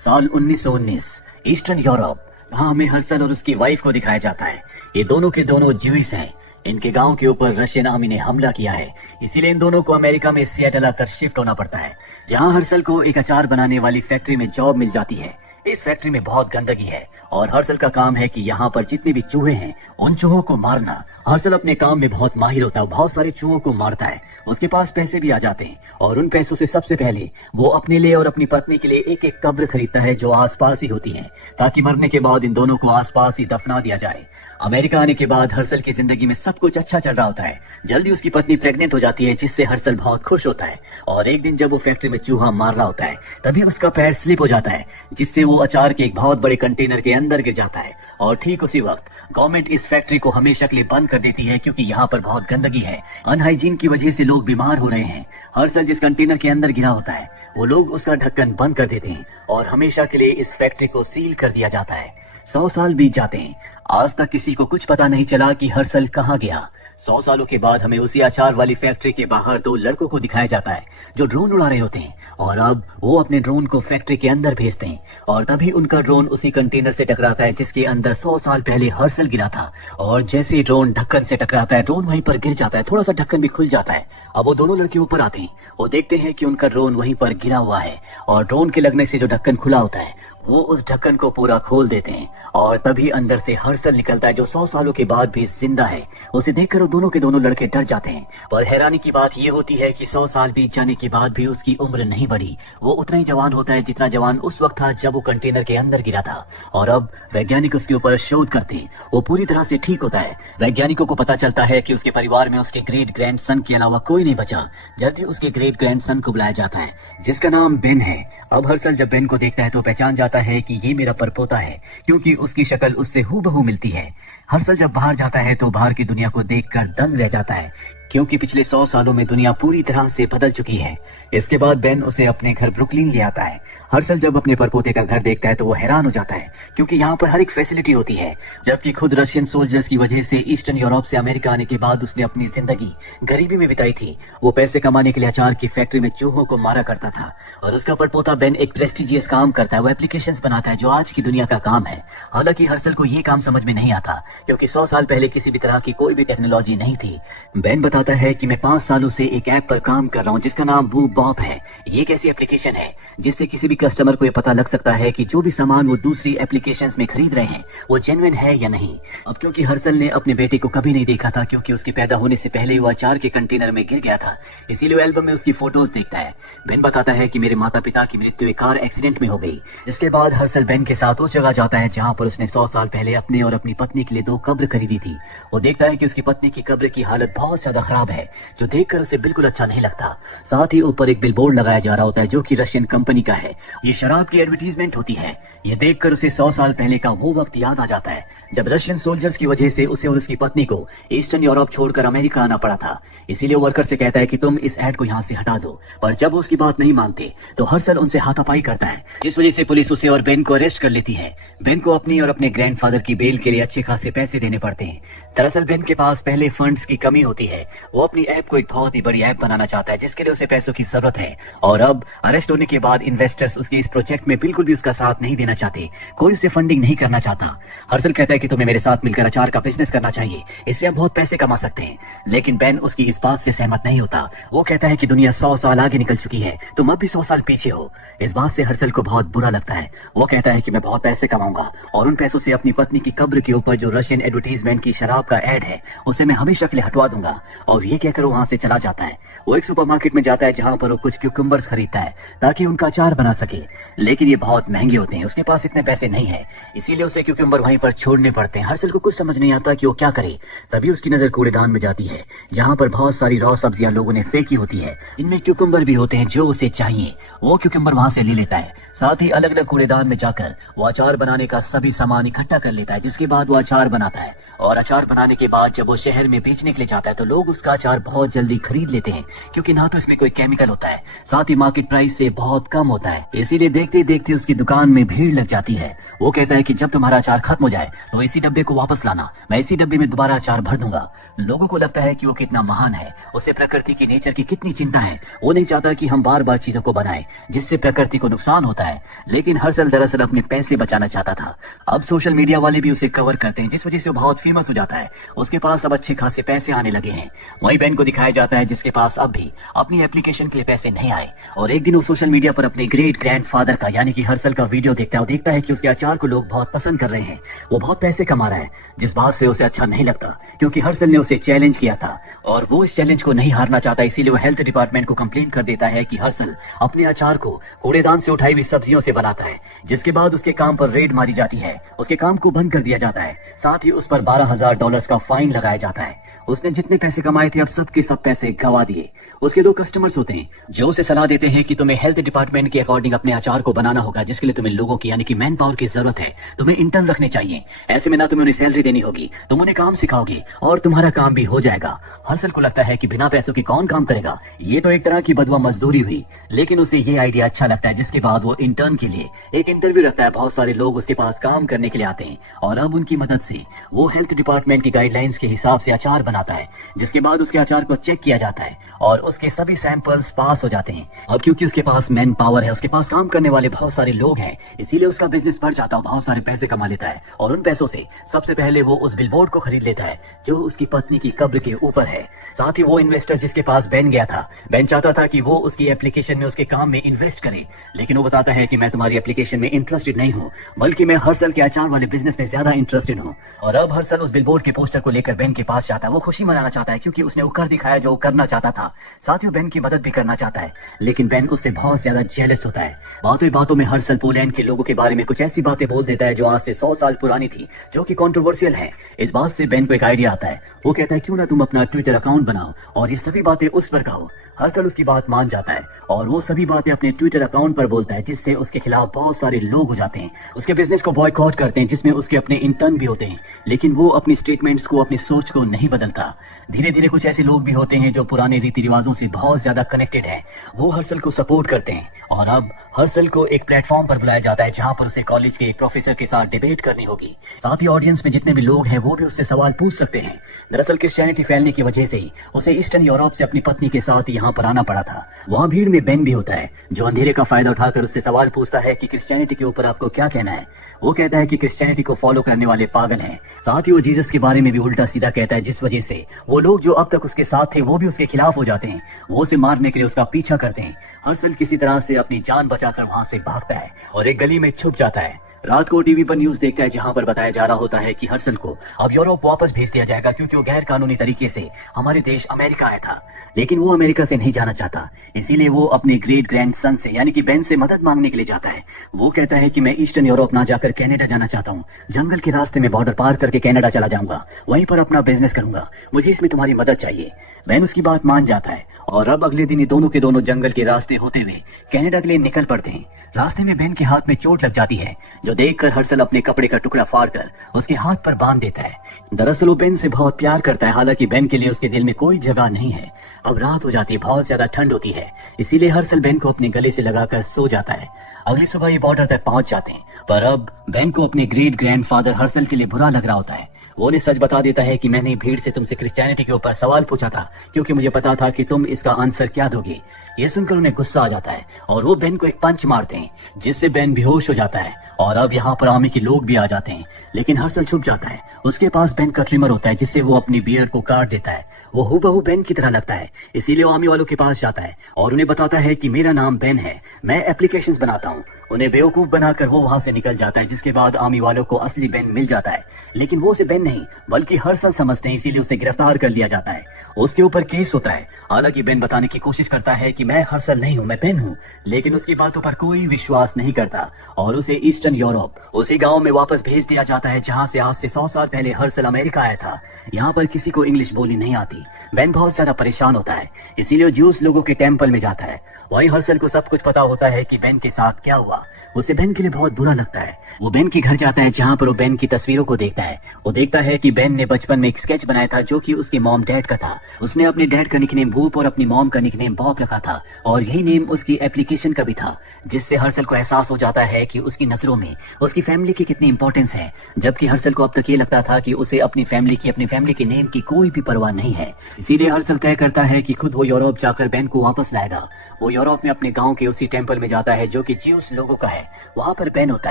साल 1919, eastern Europe. वहाँ हमें हर्सल और उसकी वाइफ को दिखाया जाता है। ये दोनों के दोनों ज्यूइश हैं। इनके गांव के ऊपर रशियन आर्मी ने हमला किया है, इसीलिए इन दोनों को अमेरिका में सिएटल आकर शिफ्ट होना पड़ता है, जहाँ हर्सल को एक अचार बनाने वाली फैक्ट्री में जॉब मिल जाती है। इस फैक्ट्री में बहुत गंदगी है और हर्सल का काम है कि यहाँ पर जितने भी चूहे हैं उन चूहों को मारना। हर्सल अपने काम में बहुत माहिर होता है, बहुत सारे चूहों को मारता है। उसके पास पैसे भी आ जाते हैं और उन पैसों से सबसे पहले वो अपने लिए और अपनी पत्नी के लिए एक एक कब्र खरीदता है जो आसपास ही होती है, ताकि मरने के बाद इन दोनों को आसपास ही दफना दिया जाए। अमेरिका आने के बाद हर्सल की जिंदगी में सब कुछ अच्छा चल रहा होता है। जल्दी उसकी पत्नी प्रेग्नेंट हो जाती है, जिससे हर्सल बहुत खुश होता है। और एक दिन जब वो फैक्ट्री में चूहा मार रहा होता है, तभी उसका पैर स्लिप हो जाता है, जिससे वो अचार के एक बहुत बड़े कंटेनर के अंदर गिर जाता है। और ठीक उसी वक्त गवर्नमेंट इस फैक्ट्री को हमेशा के लिए बंद कर देती है, क्योंकि यहाँ पर बहुत गंदगी है। अनहाइजीन की वजह से लोग बीमार हो रहे हैं। हर्सल जिस कंटेनर के अंदर गिरा होता है, वो लोग उसका ढक्कन बंद कर देते हैं और हमेशा के लिए इस फैक्ट्री को सील कर दिया जाता है। 100 साल बीत जाते हैं। आज तक किसी को कुछ पता नहीं चला कि हर्सल कहाँ गया। 100 सालों के बाद हमें उसी अचार वाली फैक्ट्री के बाहर 2 लड़कों को दिखाया जाता है जो ड्रोन उड़ा रहे होते हैं, और अब वो अपने ड्रोन को फैक्ट्री के अंदर भेजते हैं। और तभी उनका ड्रोन उसी कंटेनर से टकराता है जिसके अंदर 100 साल पहले हर्सल गिरा था। और जैसे ही ड्रोन ढक्कन से टकराता है, ड्रोन वहीं पर गिर जाता है, थोड़ा सा ढक्कन भी खुल जाता है। अब वो दोनों लड़के ऊपर आते हैं, वो देखते हैं कि उनका ड्रोन वहीं पर गिरा हुआ है, और ड्रोन के लगने से जो ढक्कन खुला होता है वो उस ढक्कन को पूरा खोल देते हैं। और तभी अंदर से हर्सल निकलता है, जो 100 सालों के बाद भी जिंदा है। उसे देखकर वो दोनों के दोनों लड़के डर जाते हैं। पर हैरानी की बात ये होती है कि 100 साल बीत जाने के बाद भी उसकी उम्र नहीं बढ़ी। वो उतना ही जवान होता है जितना जवान उस वक्त था जब वो कंटेनर के अंदर गिरा था। और अब वैज्ञानिक उसके ऊपर शोध करते हैं। वो पूरी तरह से ठीक होता है। वैज्ञानिकों को पता चलता है कि उसके परिवार में उसके ग्रेट ग्रैंडसन के अलावा कोई नहीं बचा। जल्दी उसके ग्रेट ग्रैंडसन को बुलाया जाता है, जिसका नाम बेन है। अब हर्सल जब बेन को देखता है तो पहचान जाता है कि ये मेरा परपोता है, क्योंकि उसकी शक्ल उससे हूबहू मिलती है। हर्सल जब बाहर जाता है तो बाहर की दुनिया को देखकर दंग रह जाता है, क्योंकि पिछले 100 सालों में दुनिया पूरी तरह से बदल चुकी है। इसके बाद बेन उसे अपने घर ब्रुकलिन ले आता है। हर्सल जब अपने परपोते का घर देखता है तो वो हैरान हो जाता है, क्योंकि यहाँ पर हर एक फैसिलिटी होती है। जबकि खुद रशियन सोल्जर्स की वजह से ईस्टर्न यूरोप से अमेरिका आने के बाद उसने अपनी जिंदगी गरीबी में बिताई थी। वो पैसे कमाने के लिए अचार की फैक्ट्री में चूहों को मारा करता था। और उसका परपोता बेन एक प्रेस्टिजियस काम करता है, वो एप्लीकेशंस बनाता है जो आज की दुनिया का काम है। हालांकि हर्सल को ये काम समझ में नहीं आता, क्योंकि 100 साल पहले किसी भी तरह की कोई भी टेक्नोलॉजी नहीं थी। बेन बताता है कि मैं 5 सालों से एक ऐप पर काम कर रहा हूँ जिसका नाम बूब बॉप है। ये एक ऐसी एप्लीकेशन है जिससे किसी भी कस्टमर को ये पता लग सकता है कि जो भी सामान वो दूसरी एप्लीकेशंस में खरीद रहे हैं वो जेन्युइन है या नहीं। अब क्योंकि हर्सल ने अपने बेटे को कभी नहीं देखा था, क्योंकि उसके पैदा होने से पहले वो अचार के कंटेनर में गिर गया था, इसीलिए वो एल्बम में उसकी फोटोज देखता है। बेन बताता है कि मेरे माता पिता की मृत्यु एक कार एक्सीडेंट में हो गई। इसके बाद हर्सल बेन के साथ उस जगह जाता है जहाँ पर उसने 100 साल पहले अपने और अपनी पत्नी के लिए 2 कब्र खरीदी थी। वो देखता है कि उसकी पत्नी की कब्र की हालत बहुत ज्यादा खराब है, जो देखकर उसे बिल्कुल अच्छा नहीं लगता। साथ ही ऊपर एक बिलबोर्ड लगाया जा रहा होता है जो कि रशियन कंपनी का है। ये शराब की एडवर्टीजमेंट होती है। ये देखकर उसे 100 साल पहले का वो वक्त याद आ जाता है जब रशियन सोल्जर्स की वजह से उसे और उसकी पत्नी को ईस्टर्न यूरोप छोड़कर अमेरिका आना पड़ा था। इसीलिए वर्कर से कहता है कि तुम इस ऐड को यहाँ से हटा दो। पर जब वो उसकी बात नहीं मानते तो हर्सल उनसे हाथापाई करता है, जिस वजह से पुलिस उसे और बेन को अरेस्ट कर लेती है। बेन को अपनी और अपने ग्रैंडफादर की बेल के लिए अच्छे खासे पैसे देने पड़ते हैं। दरअसल बेन के पास पहले फंड्स की कमी होती है। वो अपनी ऐप को एक बहुत ही बड़ी ऐप बनाना चाहता है, जिसके लिए उसे पैसों की जरूरत है। और अब अरेस्ट होने के बाद इन्वेस्टर्स उसके इस प्रोजेक्ट में बिल्कुल भी उसका साथ नहीं देना चाहते, कोई उसे फंडिंग नहीं करना चाहता। हर्सल कहता है कि तुम्हें मेरे साथ मिलकर अचार का बिजनेस करना चाहिए, इससे हम बहुत पैसे कमा सकते हैं। लेकिन बेन उसकी इस बात से सहमत नहीं होता। वो कहता है कि दुनिया 100 साल आगे निकल चुकी है, तुम अब भी 100 साल पीछे हो। इस बात से हर्सल को बहुत बुरा लगता है। वो कहता है कि मैं बहुत पैसे कमाऊंगा और उन पैसों से अपनी पत्नी की कब्र के ऊपर जो रशियन एडवर्टीजमेंट की शराब का एड है उसे मैं हमेशा के लिए हटवा दूंगा। और ये कहकर वो वहां से चला जाता है। वो एक सुपरमार्केट में जाता है जहां पर वो कुछ क्यूकम्बर्स खरीदता है ताकि उनका अचार बना सके, लेकिन ये बहुत महंगे होते हैं, उसके पास इतने पैसे नहीं है, इसीलिए उसे क्यूकम्बर वहीं पर छोड़ने पड़ते हैं। हर्सल को कुछ समझ नहीं आता कि वो क्या करे। तभी उसकी नजर कूड़ेदान में जाती है जहां पर बहुत सारी रॉ सब्जियां लोगों ने फेंकी होती है। इनमें क्यूकम्बर भी होते हैं जो उसे चाहिए। वो क्यूकम्बर वहां से ले लेता है। साथ ही अलग अलग कूड़ेदान में जाकर वो अचार बनाने का सभी सामान इकट्ठा कर लेता है, जिसके बाद वो अचार बनाता है। और अचार बनाने के बाद जब वो शहर में बेचने के लिए जाता है तो लोग उसका अचार बहुत जल्दी खरीद लेते हैं, क्योंकि ना तो इसमें कोई केमिकल होता है, साथ ही मार्केट प्राइस से बहुत कम होता है। इसीलिए देखते देखते उसकी दुकान में भीड़ लग जाती है। वो कहता है कि जब तुम्हारा अचार खत्म हो जाए तो इसी डब्बे को वापस लाना, मैं इसी डब्बे में दोबारा अचार भर दूंगा। लोगों को लगता है कि वो कितना महान है, उसे प्रकृति की, नेचर की कितनी चिंता है। वो नहीं चाहता कि हम बार बार चीजों को बनाएं जिससे प्रकृति को नुकसान होता है, लेकिन हर्षल दरअसल अपने पैसे बचाना चाहता था। अब सोशल मीडिया वाले भी उसे कवर करते हैं, जिस वजह से वो बहुत फेमस हो जाता है। उसके पास अब अच्छे खासे पैसे आने लगे हैं। वही बेन को दिखाया जाता है जिसके पास अब भी अपनी एप्लीकेशन के लिए पैसे नहीं आए, और एक दिन वो सोशल मीडिया पर अपने ग्रेट ग्रैंडफादर का यानी कि हर्षल का वीडियो देखता है और देखता है कि उसके अचार को लोग बहुत पसंद कर रहे हैं, वो बहुत पैसे कमा रहा है, जिस बात से उसे अच्छा नहीं लगता, क्योंकि हर्षल ने उसे चैलेंज किया था और वो इस चैलेंज को नहीं हारना चाहता। इसीलिए वो हेल्थ डिपार्टमेंट को कंप्लेंट कर देता है कि हर्षल अपने अचार को कूड़ेदान से उठाई हुई सब्जियों से बनाता है, जिसके बाद उसके काम पर रेड मारी जाती है, उसके काम को बंद कर दिया जाता है, साथ ही उस पर $12,000 का फाइन लगाया जाता है। उसने जितने पैसे कमाए थे अब सब के सब पैसे गवा दिए। उसके 2 कस्टमर्स होते हैं जो उसे सलाह देते हैं कि तुम्हें हेल्थ डिपार्टमेंट के अकॉर्डिंग अपने अचार को बनाना होगा, जिसके लिए तुम्हें लोगों की यानी कि मैन पावर की जरूरत है, तुम्हें इंटर्न रखने चाहिए। ऐसे में ना तुम्हें उन्हें सैलरी देनी होगी, तुम उन्हें काम सिखाओगे और तुम्हारा काम भी हो जाएगा। हर्षल को लगता है कि बिना पैसों के कौन काम करेगा, ये तो एक तरह की बदवा मजदूरी हुई, लेकिन उसे ये आइडिया अच्छा लगता है। जिसके बाद वो इंटर्न के लिए एक इंटरव्यू रखता है। बहुत सारे लोग उसके पास काम करने के लिए आते हैं और अब उनकी मदद से वो हेल्थ डिपार्टमेंट की गाइडलाइंस के हिसाब से अचार बनाता है, जिसके बाद उसके अचार को चेक किया जाता है और उसके सभी सैंपल्स पास हो जाते हैं। अब क्योंकि उसके पास मैन पावर है, उसके पास काम करने वाले बहुत सारे लोग हैं, इसीलिए उसका बिजनेस बढ़ जाता है, बहुत सारे पैसे कमा लेता है। और उन पैसों से सबसे पहले वो उस बिलबोर्ड को खरीद लेता है जो उसकी पत्नी की कब्र के ऊपर है। साथ ही वो इन्वेस्टर जिसके पास बेन गया था, बेन चाहता था कि वो उसकी एप्लीकेशन में उसके काम में इन्वेस्ट करें, लेकिन वो बताता है कि मैं तुम्हारी एप्लीकेशन में इंटरेस्टेड नहीं हूँ, बल्कि मैं हर्षल के अचार वाले बिजनेस में ज्यादा इंटरेस्टेड हूँ। और अब हर्षल उस बिलबोर्ड के पोस्टर को लेकर बेन के पास जाता है। वो खुशी मनाना चाहता है क्योंकि उसने वो कर दिखाया जो करना चाहता था, साथ ही बेन की मदद भी करना चाहता है, लेकिन बेन उससे बहुत ज्यादा जेलस होता है। बातों बातों में हर्षल पोलैंड के लोगों के बारे में कुछ ऐसी बातें बोल देता है जो आज से 100 साल पुरानी थी, जो कि कंट्रोवर्शियल है। इस बात से बेन को एक आइडिया आता है। वो कहता है क्यों ना तुम अपना ट्विटर अकाउंट बनाओ और ये सभी बातें उस पर कहो। हर्षल उसकी बात मान जाता है और वो सभी बातें अपने ट्विटर अकाउंट पर बोलता है, जिससे उसके खिलाफ बहुत सारे लोग हो जाते हैं, उसके बिजनेस को बॉयकॉट करते हैं, जिसमें उसके अपने इंटर्न भी होते हैं, लेकिन वो अपनी स्टेटमेंट्स को, अपनी सोच को नहीं बदलता। धीरे धीरे कुछ ऐसे लोग भी होते हैं जो पुराने रीति रिवाजों से बहुत ज्यादा कनेक्टेड हैं, वो हर्षल को सपोर्ट करते हैं और अब हर्षल को एक प्लेटफॉर्म पर बुलाया जाता है जहां पर उसे कॉलेज के एक प्रोफेसर के साथ डिबेट करनी होगी। साथ ही ऑडियंस में जितने भी लोग हैं वो भी उससे सवाल पूछ सकते हैं। दरअसल क्रिश्चियनिटी फैलने की वजह से ही उसे ईस्टर्न यूरोप से अपनी पत्नी के साथ यहाँ पर आना पड़ा था। वहाँ भीड़ में बेन भी होता है जो अंधेरे का फायदा उठाकर उससे सवाल पूछता है कि क्रिश्चियनिटी के ऊपर आपको क्या कहना है। वो कहता है कि क्रिश्चियनिटी को फॉलो करने वाले पागल हैं। साथ ही वो जीसस के बारे में भी उल्टा सीधा कहता है, जिस वजह से वो लोग जो अब तक उसके साथ थे वो भी उसके खिलाफ हो जाते हैं, वो उसे मारने के लिए उसका पीछा करते हैं। हर्षल किसी तरह से अपनी जान बचाकर वहां से भागता है और एक गली में छुप जाता है। रात को टीवी पर न्यूज देखता है जहां पर बताया जा रहा होता है कि हर्षल को अब यूरोप वापस भेज दिया जाएगा क्योंकि वो गैर कानूनी तरीके से हमारे देश अमेरिका आया था, लेकिन वो अमेरिका से नहीं जाना चाहता। इसीलिए वो अपने ग्रेट ग्रैंडसन से यानी कि बेन से मदद मांगने के लिए जाता है। वो कहता है कि मैं ईस्टर्न यूरोप ना जाकर कनाडा जाना चाहता हूँ, जंगल के रास्ते में बॉर्डर पार करके कनाडा चला जाऊंगा, वहीं पर अपना बिजनेस करूंगा, मुझे इसमें तुम्हारी मदद चाहिए। बेन उसकी बात मान जाता है और अब अगले दिन दोनों के दोनों जंगल के रास्ते होते हुए कनाडा के लिए निकल पड़ते हैं। रास्ते में बेन के हाथ में चोट लग जाती है, जो देखकर हर्षल अपने कपड़े का टुकड़ा फाड़कर उसके हाथ पर बांध देता है। दरअसल वो बेन से बहुत प्यार करता है, हालांकि बेन के लिए उसके दिल में कोई जगह नहीं है। अब रात हो जाती है, बहुत ज्यादा ठंड होती है, इसीलिए हर्षल बेन को अपने गले से लगाकर सो जाता है। अगली सुबह ये बॉर्डर तक पहुंच जाते हैं, पर अब बेन को अपने ग्रेट ग्रैंडफादर हर्षल के लिए बुरा लग रहा होता है। वो उन्हें सच बता देता है कि मैंने भीड़ से तुमसे क्रिश्चियनिटी के ऊपर सवाल पूछा था क्योंकि मुझे पता था कि तुम इसका आंसर क्या दोगे। ये सुनकर उन्हें गुस्सा आ जाता है और वो बेन को एक पंच मारते हैं, जिससे बेन बेहोश हो जाता है और अब यहाँ पर आर्मी के लोग भी आ जाते हैं, लेकिन हर्षल छुप जाता है। उसके पास बेन का ट्रिमर होता है जिससे वो अपनी बियर्ड को काट देता है। वो हूबहू बेन की तरह लगता है, इसीलिए वो आर्मी वालों के पास जाता है और उन्हें बताता है कि मेरा नाम बेन है, मैं एप्लीकेशंस बनाता हूँ। उन्हें बेवकूफ बनाकर वो वहां से निकल जाता है, जिसके बाद आर्मी वालों को असली बेन मिल जाता है, लेकिन वो उसे बेन नहीं बल्कि हर्षल समझते हैं, इसीलिए उसे गिरफ्तार कर लिया जाता है। उसके ऊपर केस होता है। हालांकि बेन बताने की कोशिश करता है कि मैं हर्षल नहीं हूँ, मैं बेन हूँ, लेकिन उसकी बातों पर कोई विश्वास नहीं करता और उसे ईस्टर्न ईस्टर्न यूरोप, उसी गांव में वापस भेज दिया जाता है जहां से आज से 100 साल पहले हर्सल अमेरिका आया था। यहाँ पर किसी को इंग्लिश बोलनी नहीं आती। बेन बहुत ज्यादा परेशान होता है, इसीलिए वो ज्यूस लोगों के टेम्पल में जाता है। वही हर्सल को सब कुछ पता होता है कि बेन के साथ क्या हुआ। उसे बेन के लिए बहुत बुरा लगता है। वो बेन के घर जाता है जहाँ पर वो बेन की तस्वीरों को देखता है। वो देखता है कि बेन ने बचपन में एक स्केच बनाया था जो कि उसके मॉम डैड का था। उसने अपने डैड का निकनेम भूप और अपनी मॉम का निकनेम बॉब रखा था और यही नेम उसकी एप्लीकेशन का भी था, जिससे हर्सल को एहसास हो जाता है कि उसकी नजरों में उसकी फैमिली की कितनी इंपॉर्टेंस है। जबकि हर्सल को अब तक ये लगता था कि उसे अपनी फैमिली के नेम की कोई भी परवाह नहीं है। इसीलिए हर्सल तय करता है कि खुद वो यूरोप जाकर बेन को वापस लाएगा। वो यूरोप में अपने गांव के उसी टेम्पल में जाता है जो कि ज्यूस लोगों का है। वहां पर बेन होता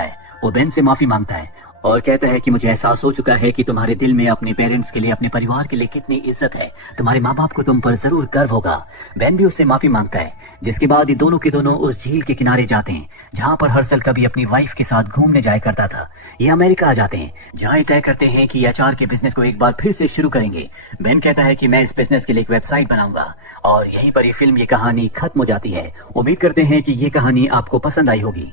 है। वो बेन से माफी मांगता है और कहता है कि मुझे एहसास हो चुका है कि तुम्हारे दिल में अपने पेरेंट्स के लिए, अपने परिवार के लिए कितनी इज्जत है। तुम्हारे माँ बाप को तुम पर जरूर गर्व होगा। बेन भी उससे माफी मांगता है, जिसके बाद ये दोनों के दोनों उस झील के किनारे जाते हैं जहाँ पर हर्सल कभी अपनी वाइफ के साथ घूमने जाया करता था। ये अमेरिका आ जाते हैं जहाँ ये तय करते हैं कि अचार के बिजनेस को एक बार फिर से शुरू करेंगे। बेन कहता है कि मैं इस बिजनेस के लिए एक वेबसाइट बनाऊंगा और यहीं पर ये फिल्म, ये कहानी खत्म हो जाती है। उम्मीद करते हैं कि ये कहानी आपको पसंद आई होगी।